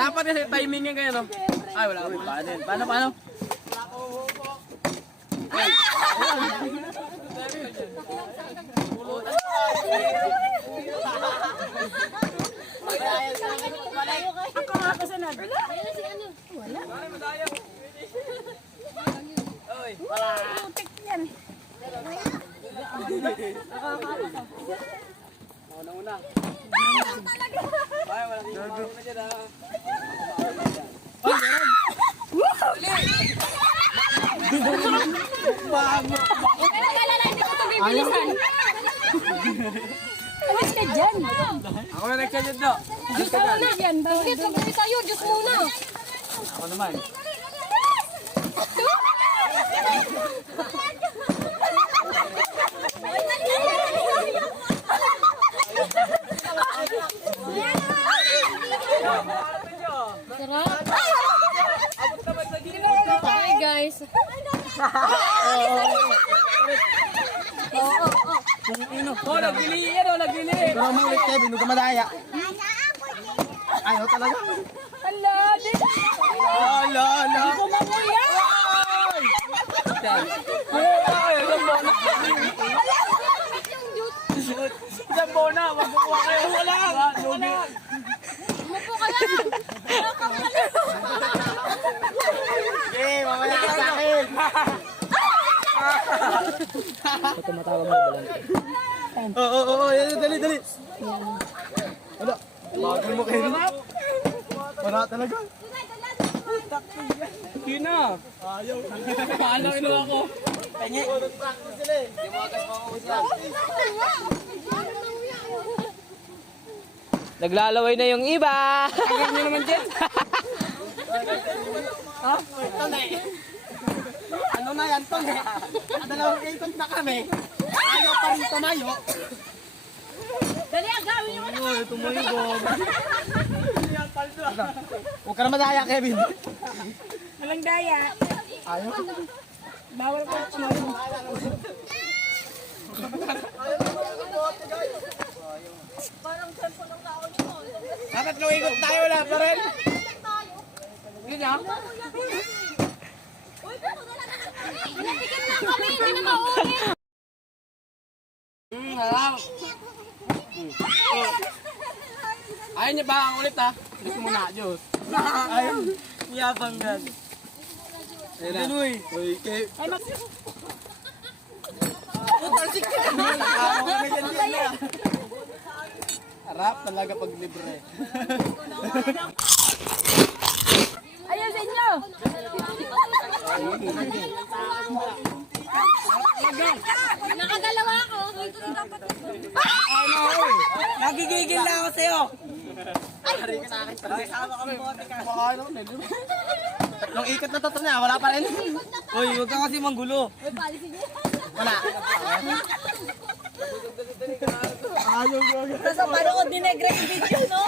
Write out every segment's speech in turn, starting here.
Dapat kasi timingin kayo, no? Ay, wala kami pa din. Paano? Ako nga kasunod. Wala. Oy, Putik yan. una. Ay, wala kang na dyan, ha? Pero kalala, hindi ko ito bibilisan. Alas ka dyan. Ako na nagsadya do. Diyos muna yan. Bakit? Magkakit tayo. Diyos muna. Ako naman. Sarap. Hi guys. Oh, nagbili yan, oh, nagbili. Pero mo ulit, Kevin, huwag ka madaya. Ayaw talaga. Hala, di. Ala. Kumamuya. Isang bona, magkukuha kayo. Wala. Umupo ka lang. Okay, mamaya ka sa akin. Oo, yan, dali. Wala, bagal mo, Kevin. Wala talaga. Yun na. Ayaw. Paano inuha ko? Pengi. Naglalaway na yung iba. Agad nyo naman dyan. Ito na eh. Ano na yan, Tong eh? Dalawang ikot na kami. Ayaw pa rin tumayo. Dali, agawin nyo. Ay, tumayo ko. Huwag ka na madaya, Kevin. Walang daya. Ayaw. Bawal ko sumali. Tatlong ikot tayo na, pa rin. Yun na. Pinatigan lang kami, hindi na mauli. Harap. Ayaw niya ba ang ulit, ha? Diyos muna, Diyos. Ayaw. Yabang gan. Ayun na. Uy, Kevin. Ay, Max. Harap talaga pag libre. Ayaw sa inyo. Nakadalawa ako. Nagigigil na ako sa'yo. Tatlong ikot na to na, wala pa rin. Uy, huwag ka kasi manggulo. Wala. Ayaw. Sa panood ni Negra yung video, no?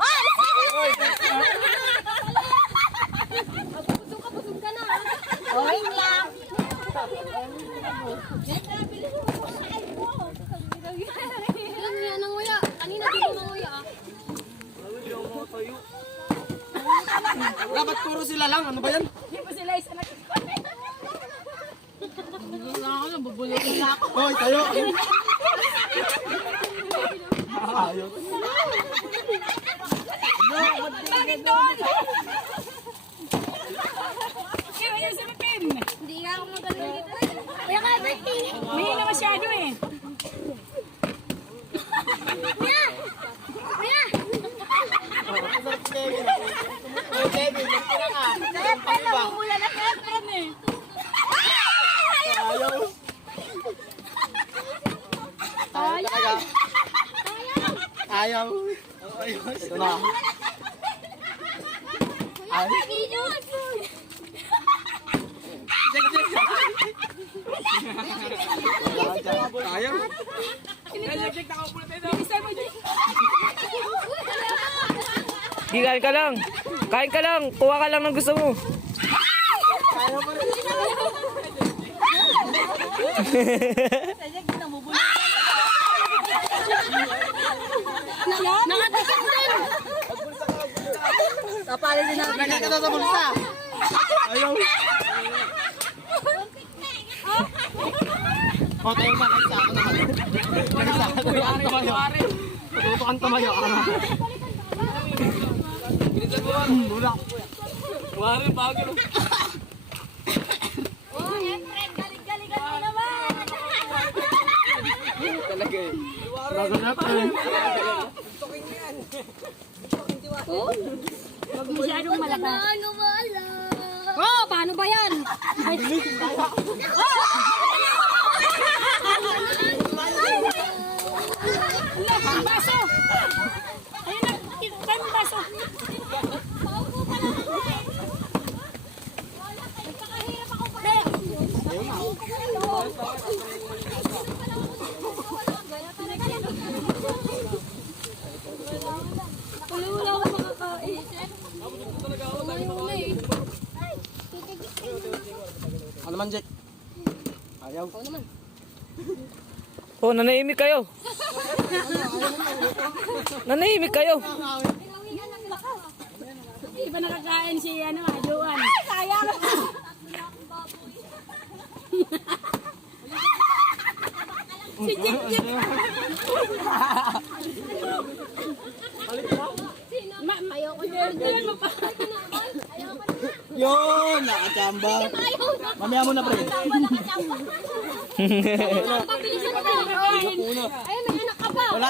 Ay! Busog ka na. Okay lang. Yan ang nguya. Kanina di mo manguya. Dapat puro sila lang, ano ba yan? Hindi pa sila isa na. Wala ka na, bubulutin na ako. Hoy, tayo. Ayaw. Bakit doon? Kaya ayaw si Pipin. Hindi nga ako magaling dito. Kaya ka, Bertie. May na masyado eh. Mia! Mia! Kevin, magtira ka. Kaya pala, mumula na kaya eh. Ayaw. Ayaw! Ayaw. Ito na. Ayaw. Di kain ka lang. Kain ka lang. Kuha ka lang ng gusto mo. Nakatikim na Lagay ka na sa bulsa. Ayaw. O, tayo ba? Kahit sa akin naman. Kahit sa akin. Tutukan tumayo. Tutukan tumayo. Wala. Wari, bago. Oh, Efren, galing-galingan mo naman. Talaga eh. Bago na pa rin. Huwag masyadong malakas. Oh, paano ba yan? Ang baso! Ayun na, saan ang baso? Paupo ka lang ako eh. Nagpakahirap ako pa eh. Wala ako makakain. Ano man, Jack? Ayaw. Oh, nanahimik kayo. Nanahimik kayo. Hindi ba nakakain si Joan? Ay, sayang! Si Jik Jik! Ayoko na. Yun! Nakachamba. Mamaya mo na, pre. Pabilisan mo na. Ay, may anak ka pa. Wala.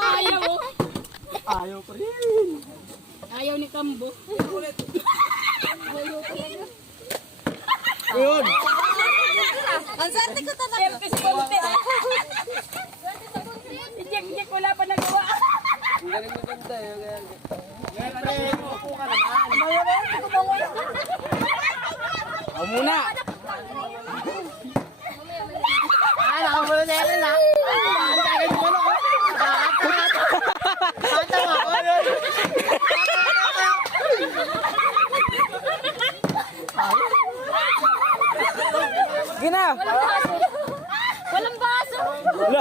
Ayaw. Ayaw, pre. Ayaw ni Kambo. Yun. Ang swerte ko talaga. Kasi konti. Si Jik Jik wala pa nagawa. Ang galing mo ganda eh. Pre, upo ka naman. Ako muna. Ah, nakamula na yan, ha? Ang tagad mo, no? Tatawa ko. Gina. Walang baso. Wala.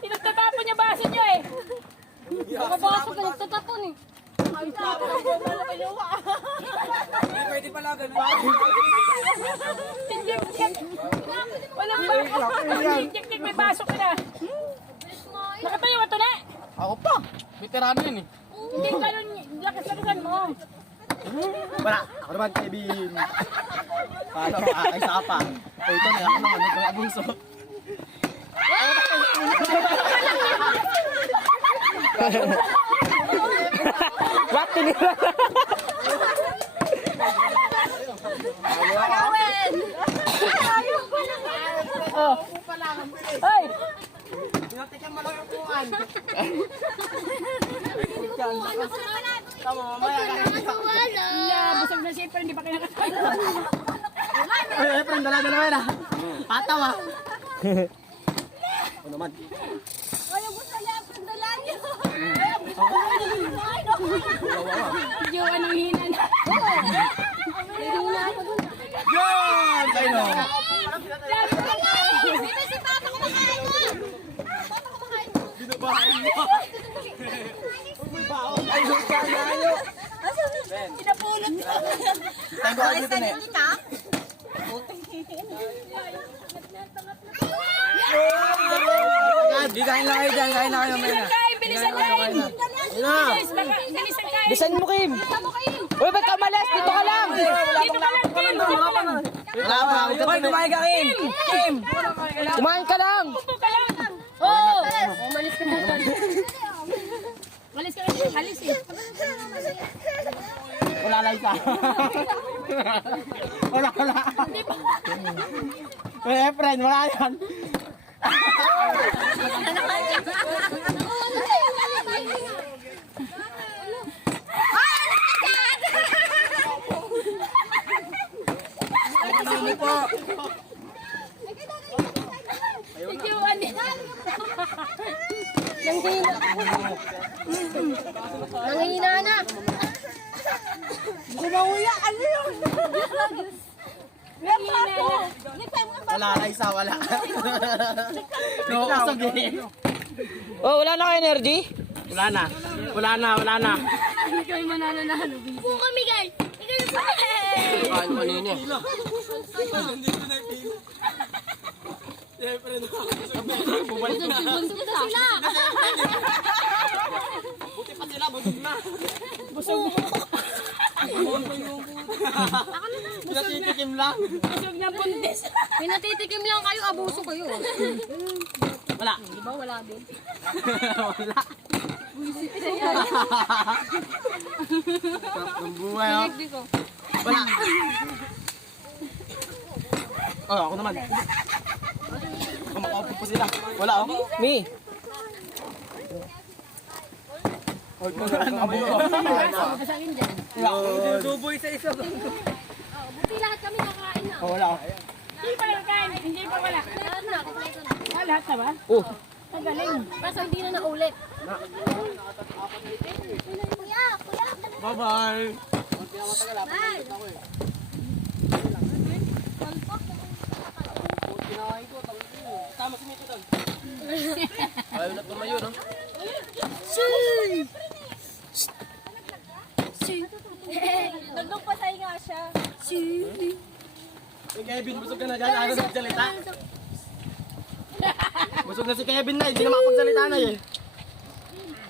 Pinagtatapon niya baso niya eh. Mga baso pinagtatapon eh. Pwede pala ganun. Si Jik Jik. Walang baso. Si Jik Jik may baso ka na. Nakatayo ka to na. Ako pa. Veterano yun eh. Hindi ganun. Lakas-lakasan mo. Wala. Ako naman, Kevin. Paano? Ay, sapa. O, ito na. Ako naman. Ito ang abuso. Ba't tinira? Gawin! Oh. Ay! Tinatikyan mo lang yung upuan. Tama, mamaya ka. Busog na siya pero hindi pa kinakatawa. Ay, friend, dala-dala yan, ha? Patawa. Ano naman? Ayaw mo sa lap, dala niyo. Joan ang hina na. Yun! Kayo no? Bebe, si Papa kumakain mo. Papa kumakain mo. Binubahin mo. Ay, yung kanayo. Pinapulot ko. Tayo ko dito na. Di kain lang kayo dyan. Kain lang kayo. Bilisan kain, bilisan kain. Bilis, bilisan kain. Bisan mo, Kim. Tama kain. Uy, ba't ka malas? Dito ka lang. Dito ka lang, Kim. Dito ka lang. Wala pa. Hoy, kumain ka, Kim. Kim. Kumain ka lang. Upo ka lang. Oo. Umalis ka na. Umalis ka na. Alis eh. Wala lang isa. Wala. Eh, friend, wala yan. Thank you, Andy. Nanghihina na. Gumawiya, ano yun? Nanghihina na. Wala lang isa, wala. Nakusog eh. Oh, wala na kayo energy? Wala na. Wala na, wala na. Hindi kami mananalo. Po kami guys. Ikaw po. Kain kanina. Busog na sila. Buti pa sila, busog na. Pinatitikim lang. Busog na buntis. Pinatitikim lang kayo, abuso kayo. Wala. Di ba wala din? Wala. Sarap ng buhay, oh. Hindi ko. Wala. Oh, ako naman. Kumakaupo pa sila. Wala, oh. Mi. Kasangin dyan. Duboy sa isa. Buti lahat kami nakain na. Oh, wala, oh. Hindi pa lang kain. Hindi pa wala. Lahat na, kompleto na. Ah, lahat na ba? Oh, Ang galing. Kaso hindi na naulit. Kuya, kuya. Bye-bye. Bye. Ayaw na tumayo, no? Nagdong pasay nga siya. Si Kevin, busog ka na dyan. Ayaw na magsalita. Busog na si Kevin na, hindi na makapagsalita na eh.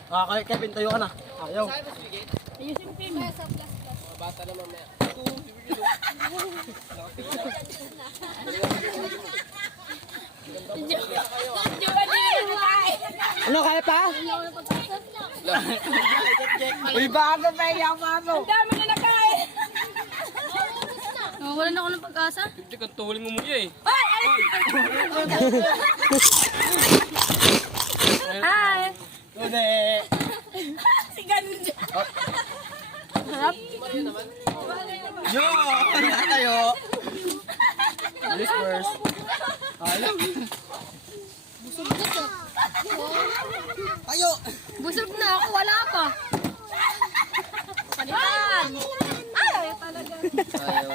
Ah, kaya Kevin, tayo ka na. Ayaw. Ayusin team. Bata na mamaya. ano kaya pa? Uy, bago pa yung mamo. Ang dami na nakain. Wala na ako ng pag-asa. Hindi ka tuhuling mo muna eh. Hi. Tude. Si Ganja. Yo! Tayo! Alis first. Alam. Tayo! Busog na ako, wala pa. Panitan. Ay, talaga. Ayaw.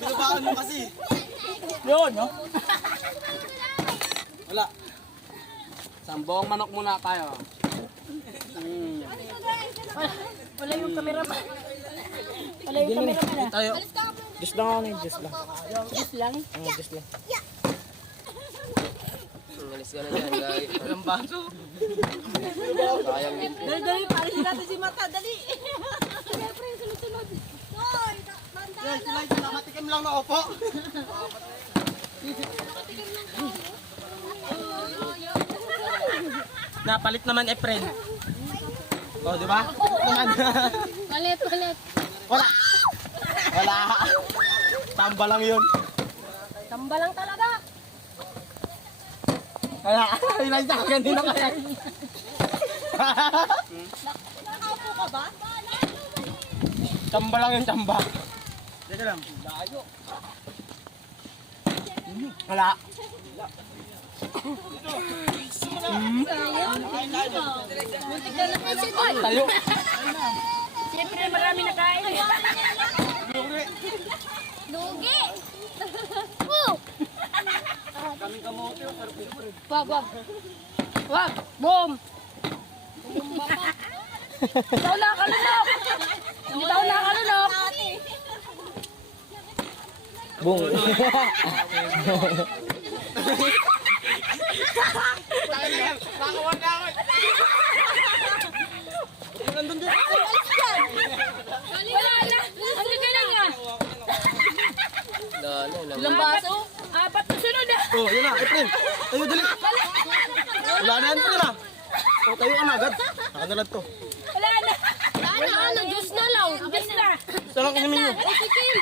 Binabaan mo kasi. Yun, no? Wala. Sambong manok muna tayo. Wala yung cameraman. Wala yung cameraman ah. Tayo. Just lang ako na, just lang. Just lang. Just lang. Alis ka na dyan, guys. Walang baso. Sayang din. Dali, palisin natin si Mata, dali. Siyempre, sunod-sunod. Yan, sila yung nakatikim lang na opo. Napalit naman Efren. Oh, di ba? Naman. Palit. Wala. Wala. Tamba lang yun. Tamba lang talaga. Wala. Ilan sa akin, hindi na kaya. Nakaupo ka ba? Tamba lang yung tamba. Teka lang. Dayo. Wala. Muntik na naman si Doy. Tayo. Siyempre marami nakain. Lugi. Woo! Wag. Wag. Boom. Ikaw nakalunok. Ikaw nakalunok. Boom. Nandun din. Wala na. Ang gagaling nga. Ilang baso? Apat na sunod ah. Oh, yun na. Efren. Tayo, dali. Wala na yan, Efren ah. Oh, tayo ka na agad. Saka na lang to. Wala na. Ano, juice na lang. Diyos na. Sarang inumin nyo. Ay, si Kim.